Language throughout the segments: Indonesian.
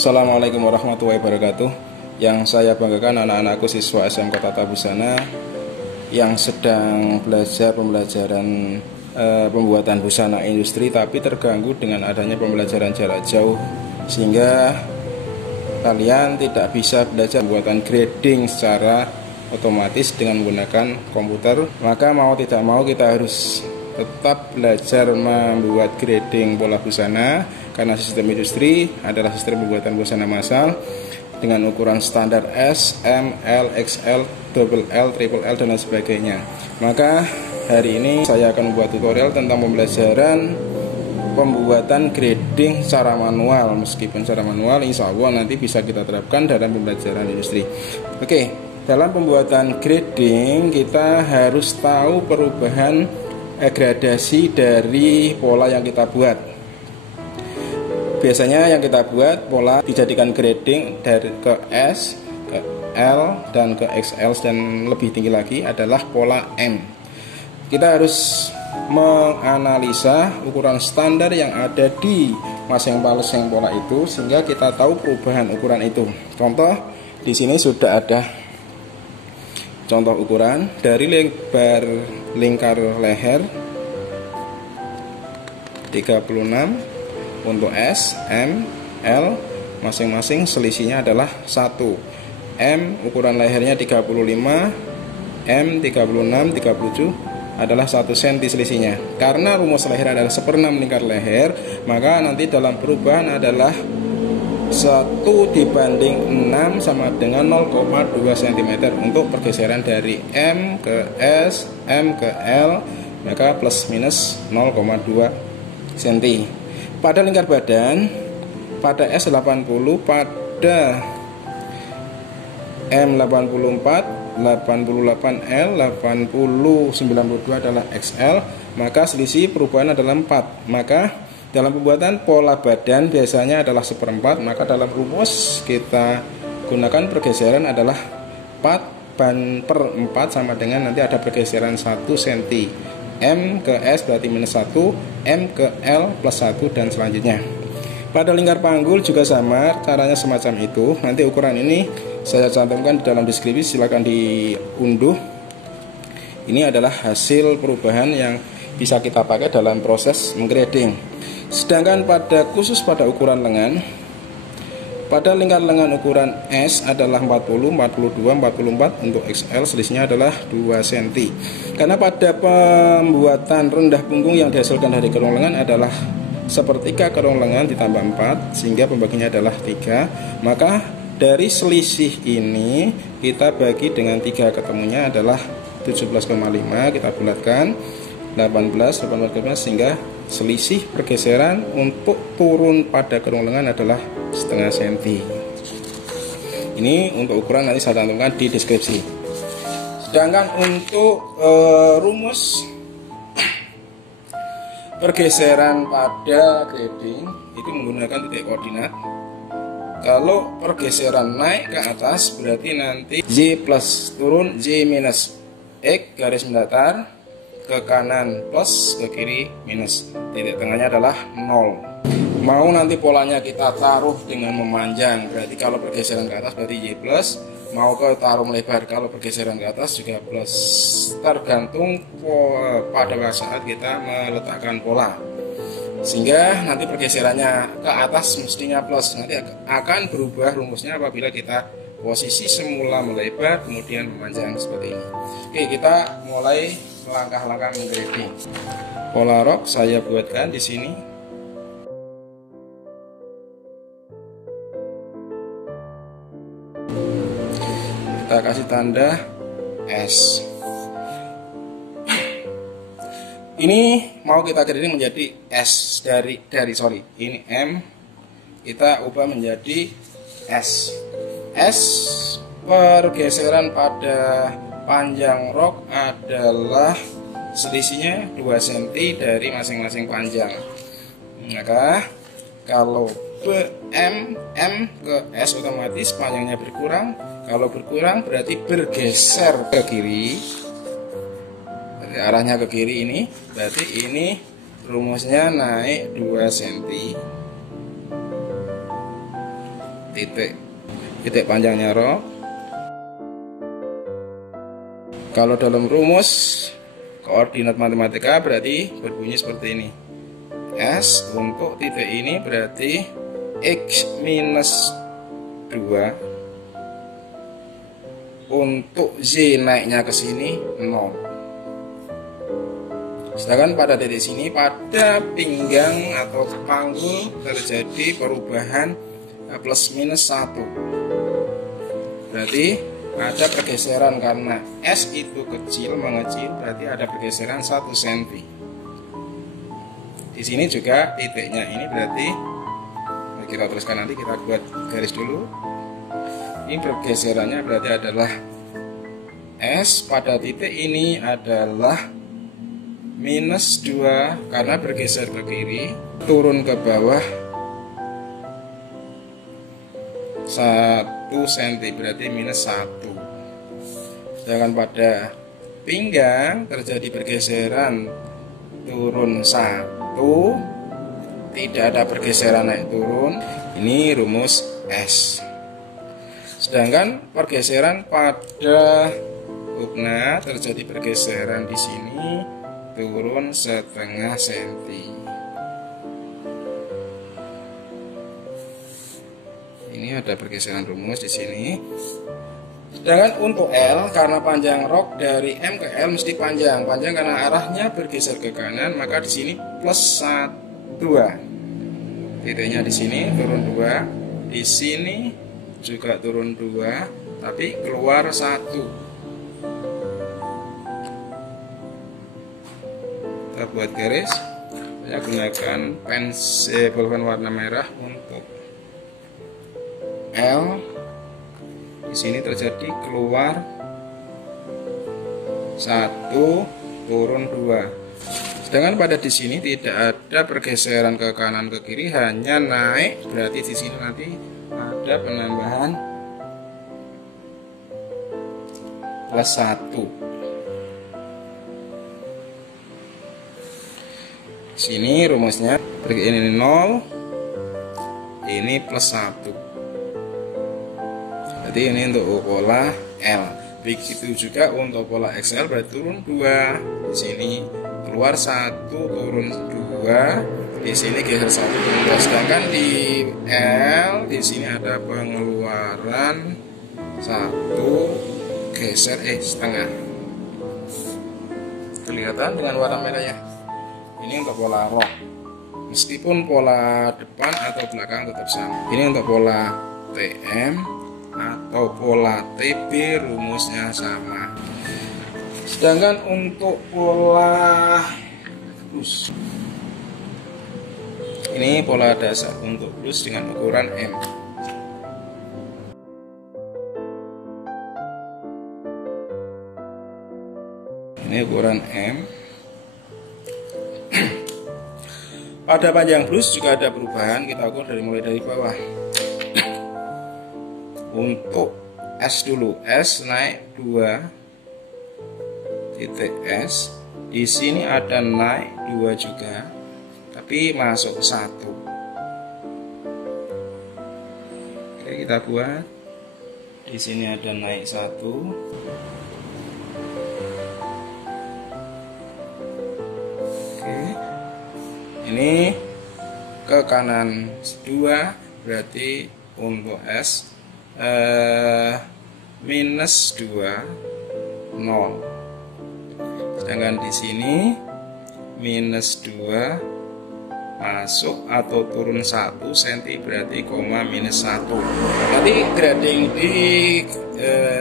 Assalamualaikum warahmatullahi wabarakatuh. Yang saya banggakan anak-anakku siswa SMK Tata Busana yang sedang belajar pembelajaran pembuatan busana industri, tapi terganggu dengan adanya pembelajaran jarak jauh, sehingga kalian tidak bisa belajar pembuatan grading secara otomatis dengan menggunakan komputer. Maka mau tidak mau kita harus tetap belajar membuat grading pola busana, karena sistem industri adalah sistem pembuatan busana massal dengan ukuran standar S, M, L, XL, double L, triple L, dan lain sebagainya. Maka hari ini saya akan membuat tutorial tentang pembelajaran pembuatan grading secara manual. Meskipun secara manual, insya Allah nanti bisa kita terapkan dalam pembelajaran industri. Oke, dalam pembuatan grading kita harus tahu perubahan gradasi dari pola yang kita buat. Biasanya yang kita buat pola dijadikan grading dari ke S, ke L, dan ke XL, dan lebih tinggi lagi adalah pola M. Kita harus menganalisa ukuran standar yang ada di masing-masing pola itu, sehingga kita tahu perubahan ukuran itu. Contoh di sini sudah ada contoh ukuran dari lebar lingkar leher 36 untuk S, M, L, masing-masing selisihnya adalah 1. M ukuran lehernya 35, M 36, 37 adalah 1 cm selisihnya. Karena rumus leher adalah 1/6 lingkar leher, maka nanti dalam perubahan adalah 1/6 sama dengan 0,2 cm untuk pergeseran dari M ke S, M ke L, maka plus minus 0,2 cm. Pada lingkar badan, pada S 80, pada M 84, 88L, 8092 adalah XL, maka selisih perubahan adalah 4. Maka dalam pembuatan pola badan biasanya adalah 1/4, maka dalam rumus kita gunakan pergeseran adalah 4/4 sama dengan nanti ada pergeseran 1 cm. M ke S berarti minus 1, M ke L plus 1, dan selanjutnya. Pada lingkar panggul juga sama, caranya semacam itu. Nanti ukuran ini saya cantumkan di dalam deskripsi, silakan diunduh. Ini adalah hasil perubahan yang bisa kita pakai dalam proses menggrading. Sedangkan khusus pada ukuran lengan, pada lingkar lengan ukuran S adalah 40, 42, 44, untuk XL selisihnya adalah 2 cm. Karena pada pembuatan rendah punggung yang dihasilkan dari kerong lengan adalah sepertiga kerong lengan ditambah 4, sehingga pembaginya adalah 3. Maka dari selisih ini kita bagi dengan 3, ketemunya adalah 17,5, kita bulatkan 18, sehingga selisih pergeseran untuk turun pada kerong lengan adalah setengah cm. Ini untuk ukuran nanti saya cantumkan di deskripsi. Sedangkan untuk rumus pergeseran pada grading itu menggunakan titik koordinat. Kalau pergeseran naik ke atas berarti nanti Y plus turun, Y minus, X garis mendatar, ke kanan plus, ke kiri minus. Titik tengahnya adalah 0. Mau nanti polanya kita taruh dengan memanjang, berarti kalau pergeseran ke atas berarti Y plus. Mau ke taruh melebar, kalau pergeseran ke atas juga plus. Tergantung pada saat kita meletakkan pola, sehingga nanti pergeserannya ke atas mestinya plus. Nanti akan berubah rumusnya apabila kita posisi semula melebar kemudian memanjang seperti ini. Oke, kita mulai langkah-langkah menggrading. Pola rok saya buatkan di sini. Kita kasih tanda S. Ini mau kita grading menjadi S dari ini M, kita ubah menjadi S. S pergeseran pada panjang rok adalah selisihnya 2 cm dari masing-masing panjang. Maka kalau M ke S otomatis panjangnya berkurang. Kalau berkurang berarti bergeser ke kiri, arahnya ke kiri ini, berarti ini rumusnya naik 2 cm. titik panjangnya rho. Kalau dalam rumus koordinat matematika berarti berbunyi seperti ini. S untuk titik ini berarti X minus 2, untuk Y naiknya ke sini 0. Sedangkan pada titik sini, pada pinggang atau panggul terjadi perubahan plus minus 1. Berarti ada pergeseran karena S itu kecil mengecil, berarti ada pergeseran 1 cm. Di sini juga titiknya ini berarti kita tuliskan, nanti kita buat garis dulu. Ini pergeserannya berarti adalah S pada titik ini adalah minus 2 karena bergeser ke kiri, turun ke bawah 1 cm berarti minus 1. Sedangkan pada pinggang terjadi pergeseran turun 1, tidak ada pergeseran naik turun. Ini rumus S. Sedangkan pergeseran pada hubna terjadi pergeseran di sini turun setengah senti. Ini ada pergeseran rumus di sini. Sedangkan untuk L, karena panjang rok dari M ke L mesti panjang karena arahnya bergeser ke kanan, maka di sini plus 2. Titiknya di sini turun 2, di sini juga turun 2, tapi keluar 1. Kita buat garis. Saya gunakan pensil pulpen warna merah untuk L. Di sini terjadi keluar 1, turun 2. Sedangkan pada di sini tidak ada pergeseran ke kanan ke kiri, hanya naik. Berarti di sini nanti ada penambahan plus 1. Di sini rumusnya ini 0, ini plus 1. Jadi ini untuk pola L. Begitu juga untuk pola XL, berarti turun 2. Di sini keluar 1, turun 2. Di sini geser 1, turun 2. Sedangkan di L di sini ada pengeluaran 1, geser setengah. Kelihatan dengan warna merahnya. Ini untuk pola rok. Meskipun pola depan atau belakang tetap sama. Ini untuk pola TM atau pola TB rumusnya sama. Sedangkan untuk pola plus, ini pola dasar untuk plus dengan ukuran M. Ini ukuran M. Pada panjang plus juga ada perubahan, kita ukur mulai dari bawah. Untuk S dulu, S naik 2 titik S. Di sini ada naik 2 juga, tapi masuk 1. Oke, kita buat. Di sini ada naik 1. Oke. Ini ke kanan 2, berarti untuk S minus 2, 0. Sedangkan di sini minus 2 masuk atau turun 1 cm berarti koma minus 1. Nanti grading di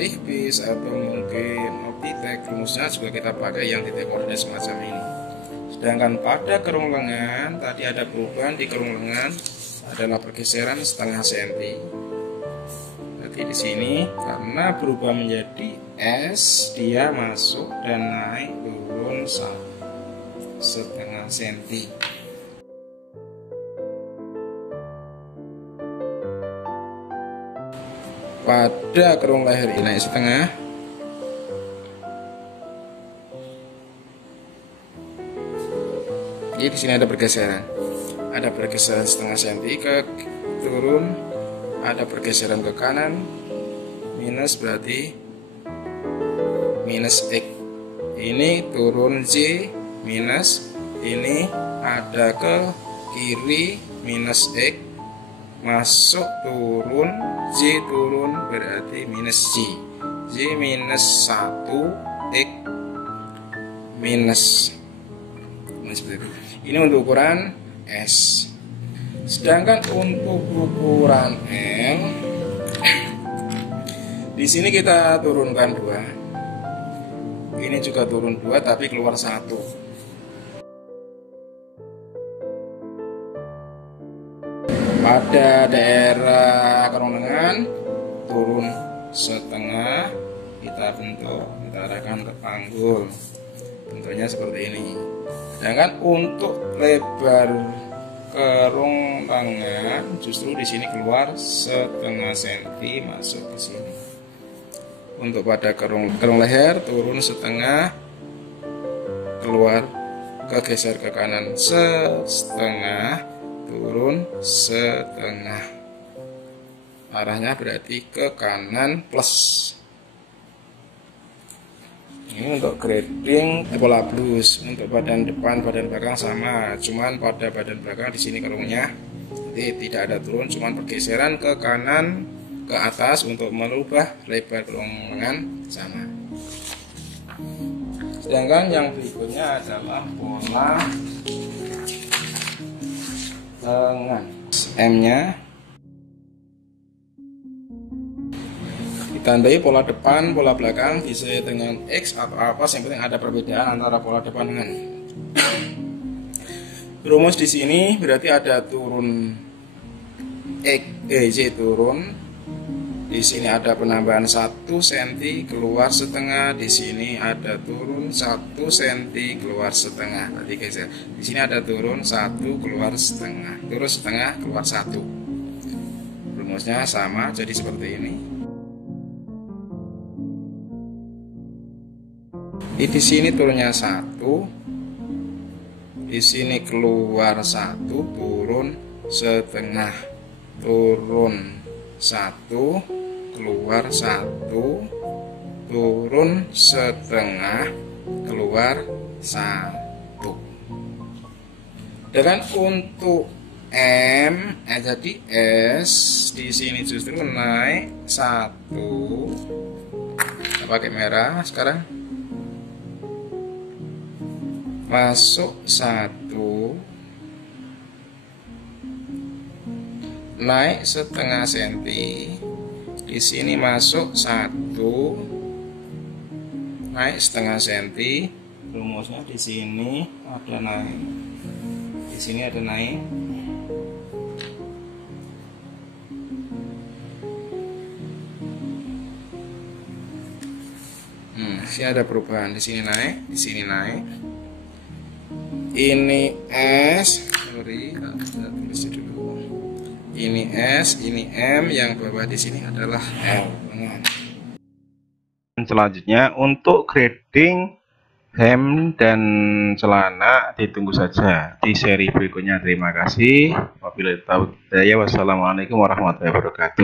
Rigbis atau mungkin Optitek rumusnya juga kita pakai yang titik koordinat semacam ini. Sedangkan pada kerung lengan tadi ada perubahan, di kerung lengan adalah pergeseran setengah senti. Di sini karena berubah menjadi S, dia masuk dan naik turun 1,5 senti. Pada kerung leher ini naik setengah. Jadi di sini ada pergeseran setengah senti ke turun ada pergeseran ke kanan, minus berarti minus X. Ini turun Z minus, ini ada ke kiri minus X, masuk turun, Z turun berarti minus Z. Z minus 1, X minus. Ini untuk ukuran S. Sedangkan untuk ukuran L, di sini kita turunkan 2. Ini juga turun 2 tapi keluar 1. Pada daerah kerong lengan turun setengah, kita bentuk, kita arahkan ke panggul. Bentuknya seperti ini. Sedangkan untuk lebar kerong lengan justru di sini keluar setengah senti masuk ke sini. Untuk pada kerong leher turun setengah, keluar, kegeser ke kanan setengah, turun setengah. Arahnya berarti ke kanan plus. Ini untuk grading pola blus. Untuk badan depan, badan belakang sama, cuman pada badan belakang di sini kerongnya jadi tidak ada turun, cuman pergeseran ke kanan ke atas untuk merubah lebar kerong lengan sama. Sedangkan yang berikutnya adalah pola lengan. M-nya ditandai pola depan, pola belakang disesuaikan dengan X atau apa, yang penting ada perbedaan antara pola depan dengan. Rumus di sini berarti ada turun X, Z turun. Di sini ada penambahan 1 cm keluar setengah, di sini ada turun 1 cm keluar setengah. Berarti geser. Di sini ada turun 1 keluar setengah, turun setengah keluar 1. Rumusnya sama, jadi seperti ini. Di sini turunnya 1, di sini keluar 1, turun setengah, turun 1, keluar 1, turun setengah, keluar 1. Dan untuk M, jadi S di sini justru naik 1. Kita pakai merah sekarang. Masuk 1, naik setengah senti. Di sini masuk 1, naik setengah senti. Rumusnya di sini ada naik, di sini ada naik. Di sini ada perubahan, di sini naik, di sini naik. Ini S, sorry, kita tulis dulu. Ini S, ini M, yang bawah di sini adalah L. Selanjutnya untuk grading hem dan celana ditunggu saja di seri berikutnya. Terima kasih. Wabillahi taufiq. Wassalamualaikum warahmatullahi wabarakatuh.